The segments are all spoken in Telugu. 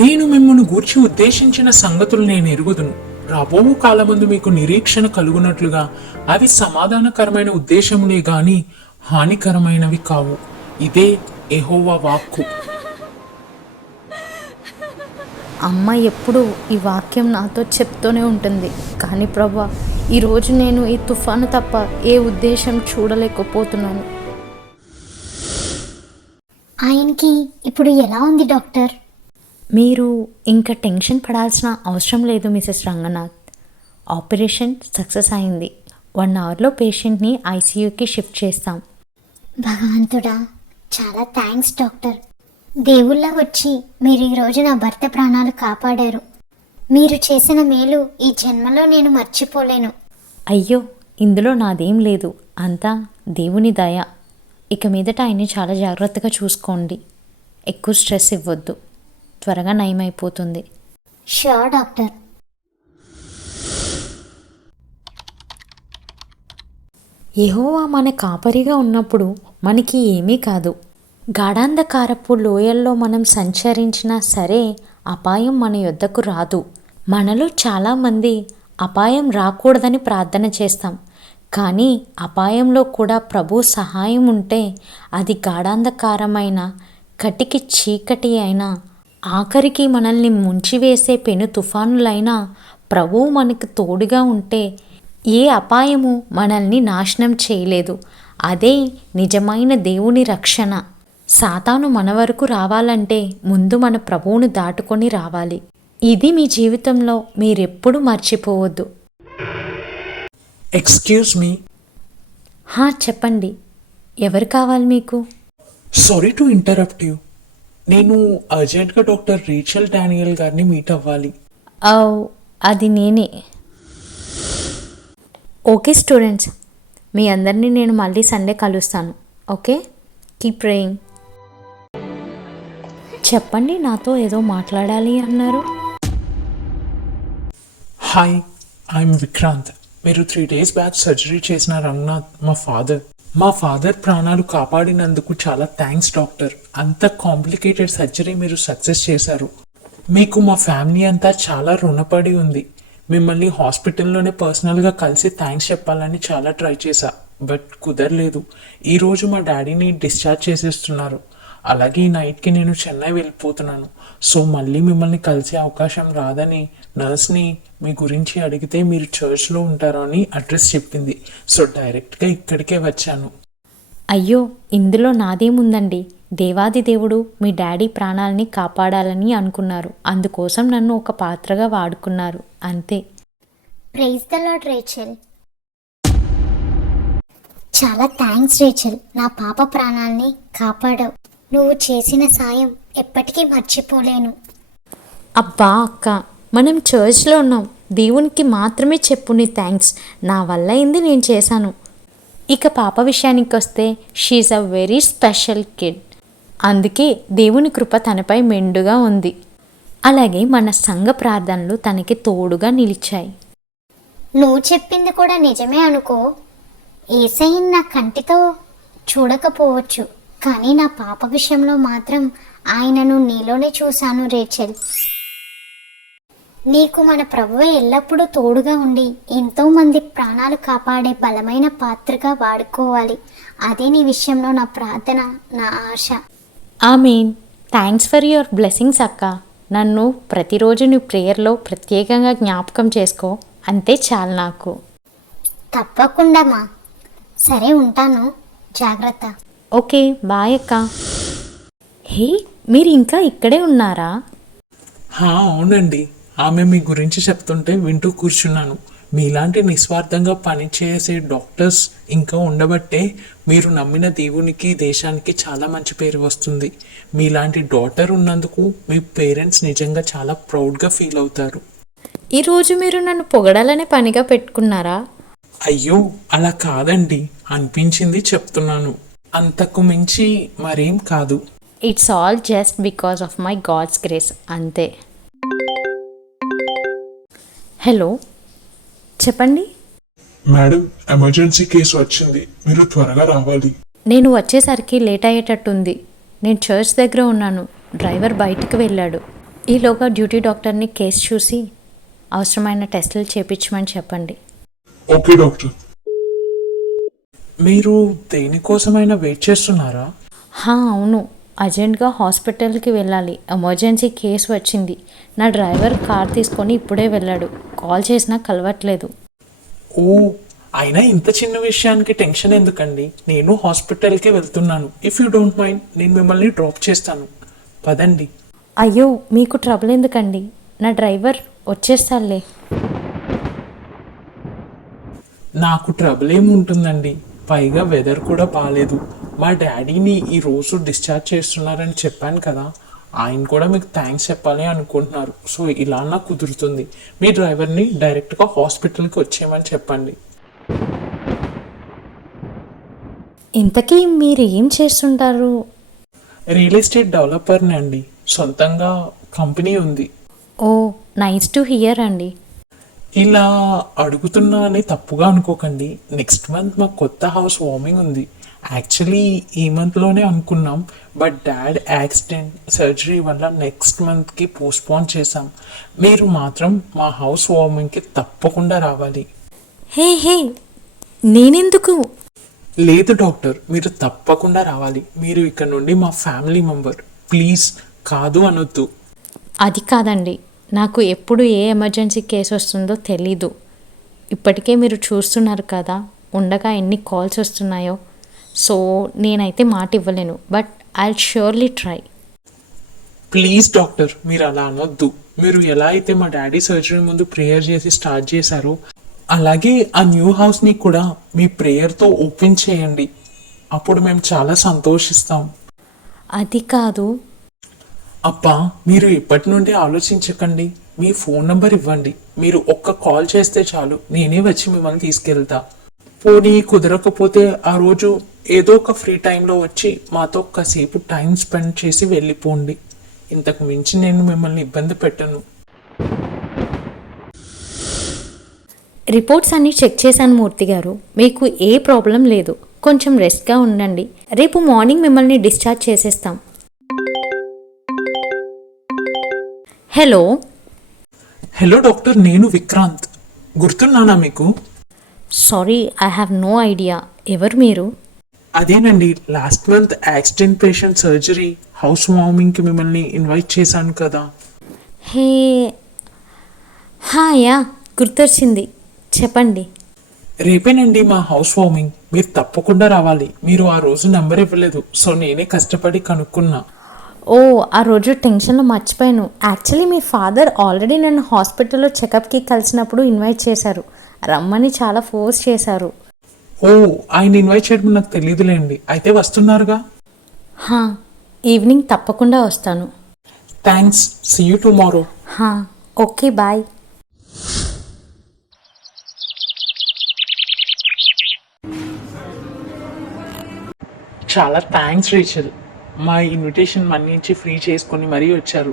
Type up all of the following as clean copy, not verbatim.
నేను మిమ్మల్ని గూర్చి ఉద్దేశించిన సంగతులు నేను ఎరుగుదును. రాబో కాలమందు మీకు నిరీక్షణ కలుగునట్లుగా అవి సమాధానకరమైన ఉద్దేశములే గాని హానికరమైనవి కావు. ఇదే యెహోవా వాక్కు. అమ్మ ఎప్పుడు ఈ వాక్యం నాతో చెప్తూనే ఉంటుంది. కానీ ప్రభా, ఈరోజు నేను ఈ తుఫాను తప్ప ఏ ఉద్దేశం చూడలేకపోతున్నాను. ఆయనకి ఇప్పుడు ఎలా ఉంది డాక్టర్? మీరు ఇంకా టెన్షన్ పడాల్సిన అవసరం లేదు మిసెస్ రంగనాథ్. ఆపరేషన్ సక్సెస్ అయింది. 1 అవర్లో పేషెంట్ని ఐసీయూకి షిఫ్ట్ చేస్తాం. భగవంతుడా, చాలా థ్యాంక్స్ డాక్టర్. దేవుళ్ళ వచ్చి మీరు ఈరోజు నా భర్త ప్రాణాలు కాపాడారు. మీరు చేసిన మేలు ఈ జన్మలో నేను మర్చిపోలేను. అయ్యో, ఇందులో నాదేం లేదు, అంతా దేవుని దయ. ఇక మీదట ఆయన్ని చాలా జాగ్రత్తగా చూసుకోండి. ఎక్కువ స్ట్రెస్ ఇవ్వద్దు, త్వరగా నయమైపోతుంది. Sure doctor. యెహోవా మన కాపరిగా ఉన్నప్పుడు మనకి ఏమీ కాదు. గాఢాంధకారపు లోయల్లో మనం సంచరించినా సరే అపాయం మన యొద్దకు రాదు. మనలో చాలామంది అపాయం రాకూడదని ప్రార్థన చేస్తాం. కానీ అపాయంలో కూడా ప్రభు సహాయం ఉంటే అది గాఢాంధకారమైన కటికి చీకటి అయినా, ఆఖరికి మనల్ని ముంచివేసే పెను తుఫానులైనా ప్రభువు మనకు తోడుగా ఉంటే ఏ అపాయము మనల్ని నాశనం చేయలేదు. అదే నిజమైన దేవుని రక్షణ. సాతాను మన వరకు రావాలంటే ముందు మన ప్రభువును దాటుకొని రావాలి. ఇది మీ జీవితంలో మీరెప్పుడు మర్చిపోవద్దు. Excuse me. చెప్పండి, ఎవరు కావాలి మీకు? Sorry to interrupt you. నేను అర్జెంట్గా డాక్టర్ రేచల్ డానియల్ గారిని మీట్ అవ్వాలి. అది నేనే. ఓకే స్టూడెంట్స్, మీ అందరినీ నేను మళ్ళీ సండే కలుస్తాను. Okay, keep praying. చెప్పండి, నాతో ఏదో మాట్లాడాలి అన్నారు. Hi, I'm Vikrant. మీరు 3 days బ్యాక్ సర్జరీ చేసిన రంగనాథ్ మా ఫాదర్ ప్రాణాలు కాపాడినందుకు చాలా థ్యాంక్స్ డాక్టర్. అంత కాంప్లికేటెడ్ సర్జరీ మీరు సక్సెస్ చేశారు. మీకు మా ఫ్యామిలీ అంతా చాలా రుణపడి ఉంది. మిమ్మల్ని హాస్పిటల్లోనే పర్సనల్గా కలిసి థ్యాంక్స్ చెప్పాలని చాలా ట్రై చేశా, బట్ కుదరలేదు. ఈరోజు మా డాడీని డిశ్చార్జ్ చేసేస్తున్నారు. అలాగే ఈ నైట్కి నేను చెన్నై వెళ్ళిపోతున్నాను. సో మళ్ళీ మిమ్మల్ని కలిసే అవకాశం రాదని నర్స్ని మీ గురించి అడిగితే మీరు చర్చ్లో ఉంటారు అని అడ్రస్ చెప్పింది. సో డైరెక్ట్గా ఇక్కడికే వచ్చాను. అయ్యో, ఇందులో నాదేముందండి. దేవాది దేవుడు మీ డాడీ ప్రాణాలని కాపాడాలని అనుకున్నారు. అందుకోసం నన్ను ఒక పాత్రగా వాడుకున్నారు, అంతే. Praise the lord Rachel. చాలా థ్యాంక్స్ రేచల్, నా పాప ప్రాణాల్ని కాపాడావు. నువ్వు చేసిన సాయం ఎప్పటికీ మర్చిపోలేను. అబ్బా అక్క, మనం చర్చ్లో ఉన్నాం. దేవునికి మాత్రమే చెప్పు నీ థ్యాంక్స్. నా వల్ల అయింది నేను చేశాను. ఇక పాప విషయానికి వస్తే, she's a very special kid. అందుకే దేవుని కృప తనపై మెండుగా ఉంది. అలాగే మన సంఘ ప్రార్థనలు తనకి తోడుగా నిలిచాయి. నువ్వు చెప్పింది కూడా నిజమే అనుకో. యేసయ్యను నా కంటితో చూడకపోవచ్చు, కానీ నా పాప విషయంలో మాత్రం ఆయనను నీలోనే చూశాను రేచల్. నీకు మన ప్రభువే ఎల్లప్పుడూ తోడుగా ఉండి ఎంతోమంది ప్రాణాలు కాపాడే బలమైన పాత్రగా వాడుకోవాలి. అదే నీ విషయంలో నా ప్రార్థన, నా ఆశ. ఆమేన్. థ్యాంక్స్ ఫర్ యువర్ బ్లెస్సింగ్స్ అక్క. నన్ను ప్రతిరోజు నీ ప్రేయర్లో ప్రత్యేకంగా జ్ఞాపకం చేసుకో, అంతే చాలు నాకు. తప్పకుండా మా. సరే ఉంటాను, జాగ్రత్త. ఓకే, బాయ్ అక్క. హే, మీరు ఇంకా ఇక్కడే ఉన్నారా? అవునండి, ఆమె మీ గురించి చెప్తుంటే వింటూ కూర్చున్నాను. మీలాంటి నిస్వార్థంగా పనిచేసే డాక్టర్స్ ఇంకా ఉండబట్టే మీరు నమ్మిన దేవునికి, దేశానికి చాలా మంచి పేరు వస్తుంది. మీలాంటి డాటర్ ఉన్నందుకు మీ పేరెంట్స్ నిజంగా చాలా ప్రౌడ్గా ఫీల్ అవుతారు. ఈరోజు మీరు నన్ను పొగడాలనే పనిగా పెట్టుకున్నారా? అయ్యో, అలా కాదండి, అనిపించింది చెప్తున్నాను. అంతకు మించి మరేం కాదు. It's all just because of my God's grace, అంతే. హలో, చెప్పండి. మేడం, ఎమర్జెన్సీ కేసు వచ్చింది, మీరు త్వరగా రావాలి. నేను వచ్చేసరికి లేట్ అయ్యేటట్టుంది. నేను చర్చ్ దగ్గర ఉన్నాను. డ్రైవర్ బయటికి వెళ్ళాడు. ఈలోగా డ్యూటీ డాక్టర్ని కేసు చూసి అవసరమైన టెస్టులు చేయించమని చెప్పండి. Okay doctor. మీరు దేనికోసమైనా వెయిట్ చేస్తున్నారా? అవును, అర్జెంట్గా హాస్పిటల్కి వెళ్ళాలి. ఎమర్జెన్సీ కేసు వచ్చింది. నా డ్రైవర్ కార్ తీసుకొని ఇప్పుడే వెళ్ళాడు. కాల్ చేసినా కలవట్లేదు. ఓ, అయినా ఇంత చిన్న విషయానికి టెన్షన్ ఎందుకండి? నేను హాస్పిటల్కే వెళ్తున్నాను. ఇఫ్ యూ డోంట్ మైండ్ నేను మిమ్మల్ని డ్రాప్ చేస్తాను. పదండి. అయ్యో, మీకు ట్రబుల్ ఎందుకండి? నా డ్రైవర్ వచ్చేస్తాలే. నాకు ట్రబుల్ ఏముంటుందండి? పైగా వెదర్ కూడా బాగాలేదు. మా డాడీని ఈరోజు డిశ్చార్జ్ చేస్తున్నారని చెప్పాను కదా, ఆయన కూడా మీకు థ్యాంక్స్ చెప్పాలి అనుకుంటున్నారు. సో ఇలా నాకు కుదురుతుంది. మీ డ్రైవర్ని డైరెక్ట్గా హాస్పిటల్కి వచ్చేయమని చెప్పండి. ఇంతకీ మీరు ఏం చేస్తుంటారు? రియల్ ఎస్టేట్ డెవలపర్ని అండి. సొంతంగా కంపెనీ ఉంది. ఓ, నైస్ టు హియర్ అండి. ఇలా అడుగుతున్నా అని తప్పుగా అనుకోకండి. నెక్స్ట్ మంత్ మా కొత్త హౌస్ వార్మింగ్ ఉంది. యాక్చువల్లీ ఈ మంత్లోనే అనుకున్నాం, బట్ డాడ్ యాక్సిడెంట్ సర్జరీ వల్ల నెక్స్ట్ మంత్కి పోస్ట్పోన్ చేసాం. మీరు మాత్రం మా హౌస్ వార్మింగ్కి తప్పకుండా రావాలి. హే హే, నేనెందుకు? లేదు డాక్టర్, మీరు తప్పకుండా రావాలి. మీరు ఇక్కడ నుండి మా ఫ్యామిలీ మెంబర్. ప్లీజ్ కాదు అనొద్దు. అది కాదండి, నాకు ఎప్పుడు ఏ ఎమర్జెన్సీ కేసు వస్తుందో తెలీదు. ఇప్పటికే మీరు చూస్తున్నారు కదా ఉండగా ఎన్ని కాల్స్ వస్తున్నాయో. సో నేనైతే మాట ఇవ్వలేను, but I surely try. Please doctor, మీరు అలా అనొద్దు. మీరు ఎలా అయితే మా డాడీ సర్జరీ ముందు ప్రేయర్ చేసి స్టార్ట్ చేశారో, అలాగే ఆ న్యూ హౌస్ని కూడా మీ ప్రేయర్తో ఓపెన్ చేయండి. అప్పుడు మేము చాలా సంతోషిస్తాం. అది కాదు. అప్పా, మీరు ఇప్పటి నుండి ఆలోచించకండి. మీ ఫోన్ నంబర్ ఇవ్వండి. మీరు ఒక్క కాల్ చేస్తే చాలు, నేనే వచ్చి మిమ్మల్ని తీసుకెళ్తా. పోనీ కుదరకపోతే ఆ రోజు ఏదో ఒక ఫ్రీ టైంలో వచ్చి మాతో కాసేపు టైం స్పెండ్ చేసి వెళ్ళిపోండి. ఇంతకు మించి నేను మిమ్మల్ని ఇబ్బంది పెట్టను. రిపోర్ట్స్ అన్నీ చెక్ చేశాను మూర్తి గారు, మీకు ఏ ప్రాబ్లం లేదు. కొంచెం రెస్ట్గా ఉండండి. రేపు మార్నింగ్ మిమ్మల్ని డిశ్చార్జ్ చేసేస్తాం. హలో హలో డాక్టర్, నేను విక్రాంత్. గుర్తున్నానా మీకు? Sorry, I have no idea. ఎవరు మీరు? అదేనండి, last month accident patient surgery house వార్మింగ్కి మిమ్మల్ని ఇన్వైట్ చేశాను కదా. హే, యా, గుర్తొచ్చింది. చెప్పండి. రేపేనండి మా హౌస్ వార్మింగ్. మీరు తప్పకుండా రావాలి. మీరు ఆ రోజు నెంబర్ ఇవ్వలేదు, సో నేనే కష్టపడి కనుక్కున్నా. ఓ, ఆ రోజు టెన్షన్లో మర్చిపోయాను. యాక్చువల్లీ మీ ఫాదర్ ఆల్రెడీ నన్ను హాస్పిటల్లో చెకప్కి కలిసినప్పుడు ఇన్వైట్ చేశారు. రమ్మని చాలా ఫోర్స్ చేశారు. ఓ, ఆయన ఇన్వైట్ చేయడం నాకు తెలియదులేండి. అయితే వస్తున్నారుగా? ఈవినింగ్ తప్పకుండా వస్తాను. Thanks. See you tomorrow. Okay, bye. చాలా థ్యాంక్స్ రేచల్. మా ఇన్విటేషన్ మన్నించి ఫ్రీ చేసుకొని మరీ వచ్చారు.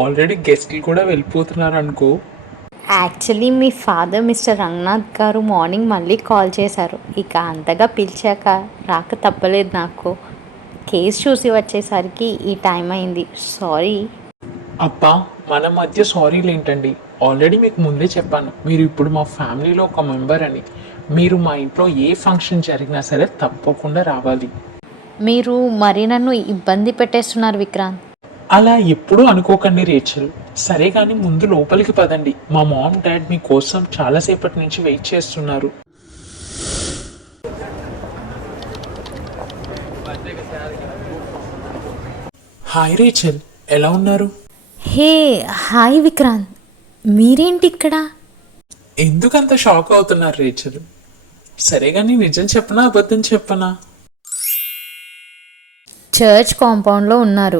ఆల్రెడీ గెస్ట్లు కూడా వెళ్ళిపోతున్నారు అనుకో. యాక్చువల్లీ మీ father mister Ranganath garu morning మళ్ళీ కాల్ చేశారు. ఇక అంతగా పిలిచాక రాక తప్పలేదు నాకు. కేసు చూసి వచ్చేసరికి ఈ టైం అయింది. సారీ. అబ్బా, మన మధ్య సారీలు ఏంటండి? ఆల్రెడీ మీకు ముందే చెప్పాను, మీరు ఇప్పుడు మా ఫ్యామిలీలో ఒక మెంబర్ అని. మీరు మా ఇంట్లో ఏ ఫంక్షన్ జరిగినా సరే తప్పకుండా రావాలి. మీరు మరీ నన్ను ఇబ్బంది పెట్టేస్తున్నారు విక్రాంత్. అలా ఎప్పుడూ అనుకోకండి రేచల్. సరే కానీ ముందు లోపలికి పదండి. మా మామ్ డాడ్ మీకోసం చాలాసేపటి నుంచి వెయిట్ చేస్తున్నారు. హాయ్ రేచల్, ఎలా ఉన్నారు? హే, హాయ్ విక్రాంత్. మీరేంటి ఇక్కడ? ఎందుకంత షాక్ అవుతున్నారు రేచల్? సరే కానీ నిజం చెప్పనా అబద్ధం చెప్పనా? చర్చ్ కాంపౌండ్లో ఉన్నారు,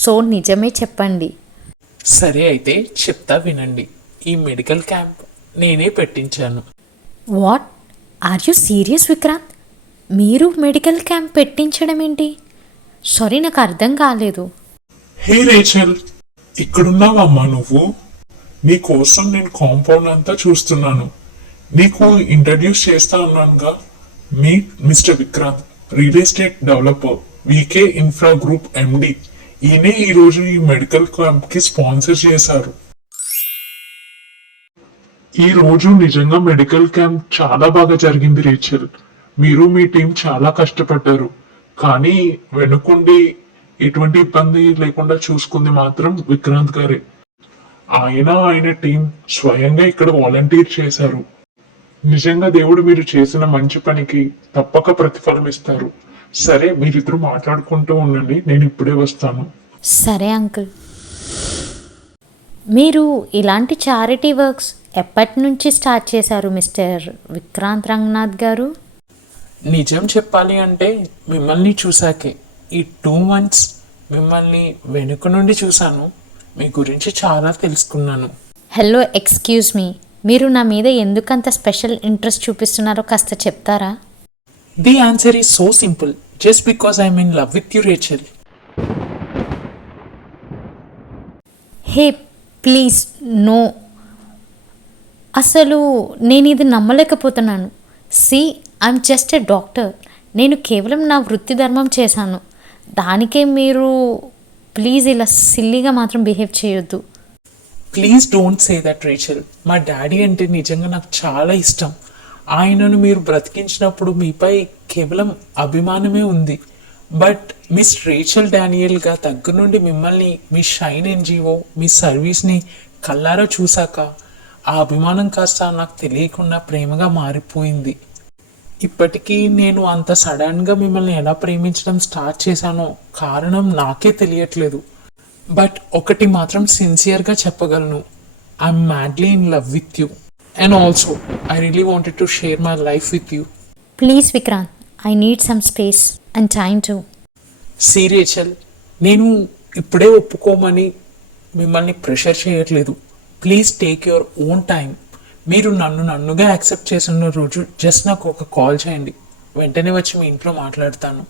సో నిజమే చెప్పండి. సరే అయితే చెప్తా వినండి. ఈ మెడికల్ క్యాంప్ నేనే పెట్టించాను. What? Are you serious Vikrant? మీరు మెడికల్ క్యాంప్ పెట్టించడం ఏంటి? సారీ, నాకు అర్థం కాలేదు. హే రేచల్, ఇక్కడున్నావమ్మా నువ్వు? నీ కోసం నేను కాంపౌండ్ అంతా చూస్తున్నాను. నీకు ఇంట్రడ్యూస్ చేస్తా ఉన్నానుగా. Meet mister Vikrant, real estate developer, V K infra group MD. ఈయనే ఈరోజు ఈ మెడికల్ క్యాంప్కి స్పాన్సర్ చేశారు. ఈ రోజు నిజంగా మెడికల్ క్యాంప్ చాలా బాగా జరిగింది రేచల్. మీరు మీ టీం చాలా కష్టపడ్డారు, కానీ వెనుకుండి ఎటువంటి ఇబ్బంది లేకుండా చూసుకుంది మాత్రం విక్రాంత్ గారే. ఆయన టీం స్వయంగా ఇక్కడ వాలంటీర్ చేశారు. నిజంగా దేవుడు మీరు చేసిన మంచి పనికి తప్పక ప్రతిఫలం ఇస్తారు. సరే, మీరిద్దరు మాట్లాడుకుంటూ ఉండండి, నేను ఇప్పుడే వస్తాను. సరే అంకుల్. మీరు ఇలాంటి చారిటీ వర్క్స్ ఎప్పటి నుంచి స్టార్ట్ చేశారు మిస్టర్ విక్రాంత్ రంగనాథ్ గారు? నిజం చెప్పాలి అంటే మిమ్మల్ని చూశాకే. ఈ 2 months మిమ్మల్ని వెనుక నుండి చూశాను, మీ గురించి చాలా తెలుసుకున్నాను. హలో, ఎక్స్క్యూజ్ మీ, మీరు నా మీద ఎందుకంత స్పెషల్ ఇంట్రెస్ట్ చూపిస్తున్నారో కాస్త చెప్తారా? The answer is so simple, just because I'm in love with you Rachel. Hey please, no. అసలు నేను ఇది నమ్మలేకపోతున్నాను. See, I'm just a doctor. నేను కేవలం నా వృత్తి ధర్మం చేశాను. దానికే మీరు ప్లీజ్ ఇలా సిల్లీగా మాత్రం బిహేవ్ చేయొద్దు. Please don't say that Rachel. మా డాడీ అంటే నిజంగా నాకు చాలా ఇష్టం. ఆయనను మీరు బ్రతికించినప్పుడు మీపై కేవలం అభిమానమే ఉంది. బట్ మిస్ రేచల్ డానియల్గా దగ్గర నుండి మిమ్మల్ని, మీ షైన్ ఎన్జిఓ, మీ సర్వీస్ని కళ్ళారా చూశాక ఆ అభిమానం కాస్త నాకు తెలియకుండా ప్రేమగా మారిపోయింది. ఇప్పటికీ నేను అంత సడన్గా మిమ్మల్ని ఎలా ప్రేమించడం స్టార్ట్ చేశానో కారణం నాకే తెలియట్లేదు. బట్ ఒకటి మాత్రం సిన్సియర్గా చెప్పగలను, I'm madly in love with you and also I really wanted to share my life with you. Please Vikrant, I need some space and time to. See Rachel, నేను ఇప్పుడే ఒప్పుకోమని మిమ్మల్ని ప్రెషర్ చేయట్లేదు. Please take your own time. మీరు నన్నుగా యాక్సెప్ట్ చేసిన రోజు జస్ట్ నాకు ఒక కాల్ చేయండి, వెంటనే వచ్చి మీ ఇంట్లో మాట్లాడతాను.